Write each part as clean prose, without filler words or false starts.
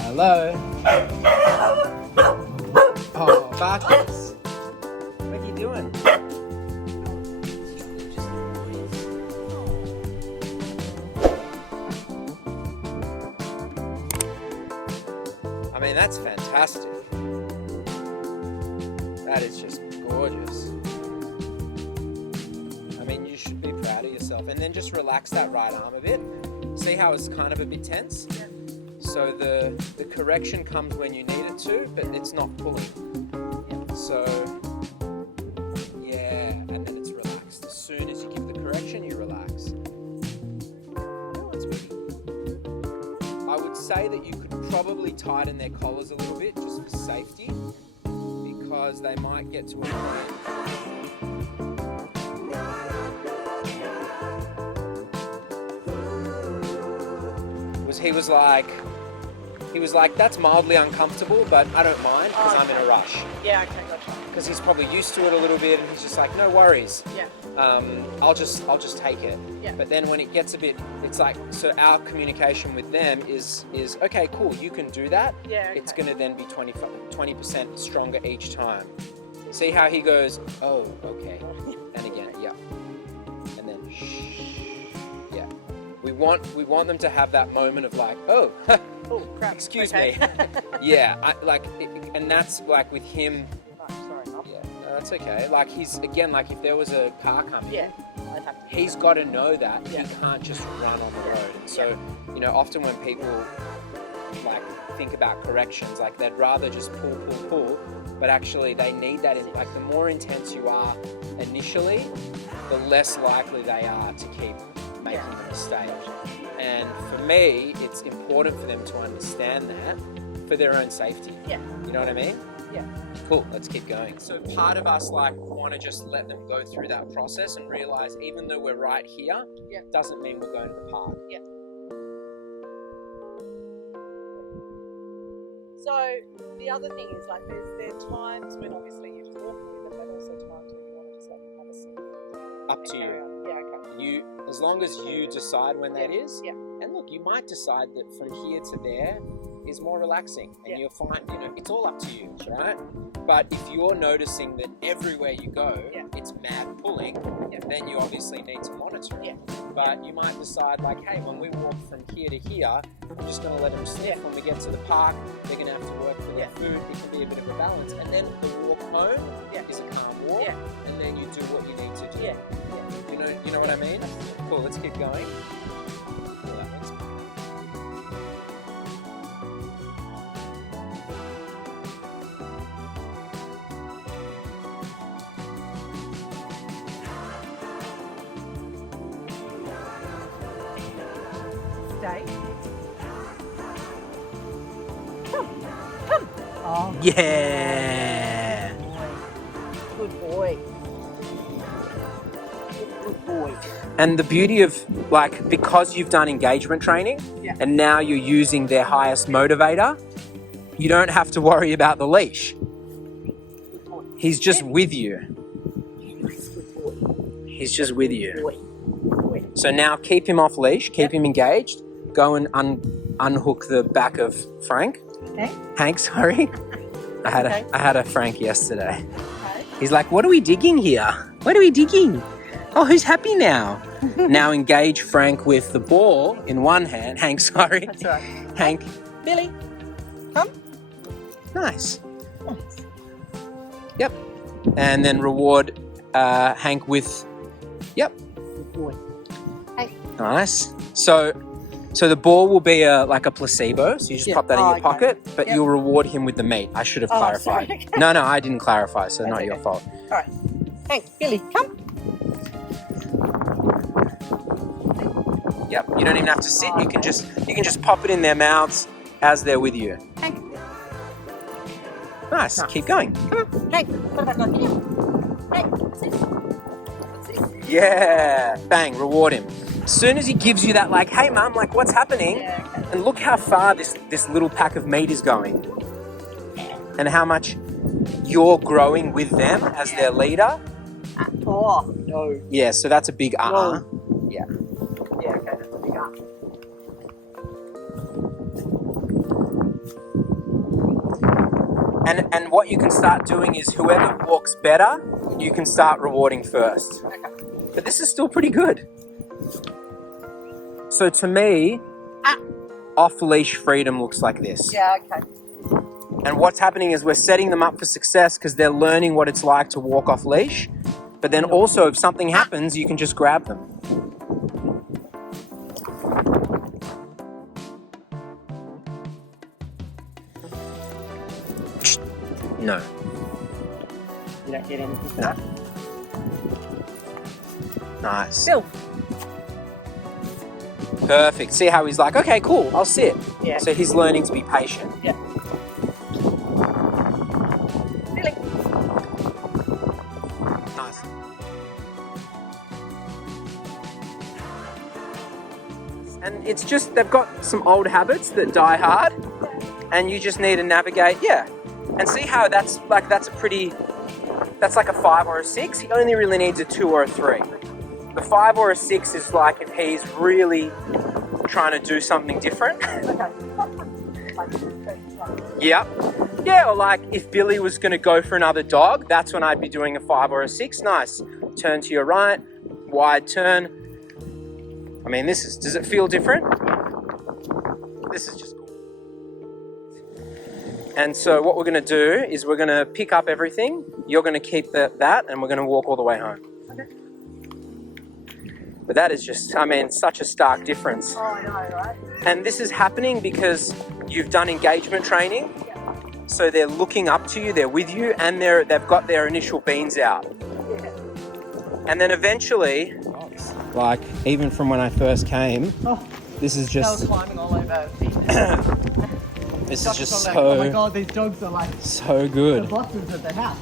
Hello. Oh, Barkers. What are you doing? I mean, that's fantastic. That is just gorgeous. I mean, you should be proud of yourself. And then just relax that right arm a bit. See how it's kind of a bit tense? Yeah. So the correction comes when you need it to, but it's not pulling. Yeah. So, yeah, and then it's relaxed. As soon as you give the correction, you relax. Oh, it's pretty. I would say that you could probably tighten their collars a little bit just for safety, because they might get to a point. He was like, that's mildly uncomfortable, but I don't mind because I'm in a rush. Yeah, okay, gotcha. Because he's probably used to it a little bit, and he's just like, no worries. Yeah. I'll just take it. Yeah. But then when it gets a bit, it's like, so our communication with them is okay, cool, you can do that. Yeah. Okay. It's going to then be 20% stronger each time. See how he goes, oh, okay. And again, yeah. And then, yeah. We want them to have that moment of like, oh, Oh crap. excuse okay. me. Yeah, and that's like with him. Oh, sorry. Yeah, no, that's okay. Like he's again, like if there was a car coming, Yeah. I'd have to. he's got to know that Yeah. he can't just run on the road. And so, you know, often when people like think about corrections, like they'd rather just pull, but actually they need that. Like the more intense you are initially, the less likely they are to keep making the mistake. And for me, it's important for them to understand that for their own safety. Yeah. You know what I mean? Yeah. Cool, let's keep going. So part of us like want to just let them go through that process and realize even though we're right here, Yeah. doesn't mean we're going to the park. Yeah. So the other thing is like there are times when obviously you're just walking with them, but also times when you want to just let them have a sit. Up to you. Yeah, okay. As long as you decide when that is. Yeah. And look, you might decide that from here to there is more relaxing, and Yeah. you'll find, you know, it's all up to you, right? But if you're noticing that everywhere you go, Yeah. it's mad pulling, then you obviously need to monitor it. Yeah. But you might decide like, hey, when we walk from here to here, I'm just going to let them sniff. When we get to the park, they're going to have to work for their food. It can be a bit of a balance. And then the walk home is a calm walk, Yeah. and then you do what you need to do. Yeah. You know what I mean? Cool, let's keep going. Yeah, let's- Stay. Come. Oh. Yeah! Good boy. Good boy. And the beauty of, like, because you've done engagement training and now you're using their highest motivator, you don't have to worry about the leash. He's just with you. He's just with you. So now keep him off leash, keep him engaged. Go and unhook the back of Frank. Okay. Hank, sorry. I Okay. had a Frank yesterday. Okay. He's like, what are we digging here? What are we digging? Oh, who's happy now? Now engage Frank with the ball in one hand. Hank, sorry. That's all right. Hank. Billy, come. Nice. Yep. And then reward Hank with, yep. Good boy. Hey. Nice. So the ball will be like a placebo. So you just pop that in your okay. pocket, but Yep. you'll reward him with the meat. I should have clarified. Sorry. No, I didn't clarify, so That's not your okay. fault. All right. Hey, Billy, come. Yep. You don't even have to sit. You can just pop it in their mouths as they're with you. Hey. Nice. Keep going. Come on. Hey, what about that? Hey, sit. Yeah. Bang. Reward him. As soon as he gives you that, like, hey, mum, like, what's happening? Yeah, okay. And look how far this little pack of meat is going, and how much you're growing with them as their leader. Oh, no. Yeah. So that's a big Whoa. Yeah. Yeah, okay, that's a big arm. And what you can start doing is whoever walks better, you can start rewarding first. Okay. But this is still pretty good. So to me, off-leash freedom looks like this. Yeah, okay. And what's happening is we're setting them up for success because they're learning what it's like to walk off-leash. But then also, if something happens, you can just grab them. No. You don't get anything. No. Nice. Still. Perfect. See how he's like, okay, cool, I'll sit. Yeah. So he's learning to be patient. Yeah. Really? Nice. And it's just, they've got some old habits that die hard, and you just need to navigate, and see how that's like a 5 or a 6. He only really needs a 2 or a 3. The 5 or a 6 is like if he's really trying to do something different. Yeah, or like if Billy was going to go for another dog, that's when I'd be doing a 5 or a 6. Nice. Turn to your right, wide turn. I mean, does it feel different? This is just cool. And so what we're going to do is we're going to pick up everything. You're going to keep that, and we're going to walk all the way home. Okay. But that is just, I mean, such a stark difference. Oh, I know, right? And this is happening because you've done engagement training. Yeah. So they're looking up to you, they're with you, and they've got their initial beans out. Yeah. And then eventually, like even from when I first came, this is I just... was climbing all over the This is just oh my god, these dogs are like so the good. bosses of the house.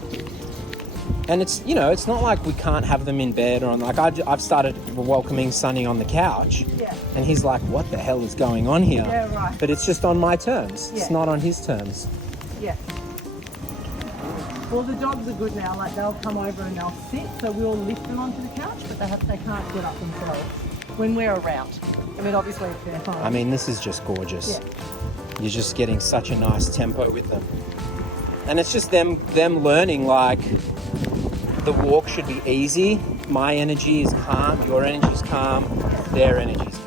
And it's, it's not like we can't have them in bed or on, like I've started welcoming Sonny on the couch. Yeah. And he's like, what the hell is going on here? Yeah, right. But it's just on my terms. Yeah. It's not on his terms. Yeah. Well, the dogs are good now. Like they'll come over and they'll sit, so we'll lift them onto the couch, but they can't get up themselves when we're around. I mean, obviously if they're home. I mean, this is just gorgeous. Yeah. You're just getting such a nice tempo with them. And it's just them learning, like, the walk should be easy. My energy is calm, your energy is calm, their energy is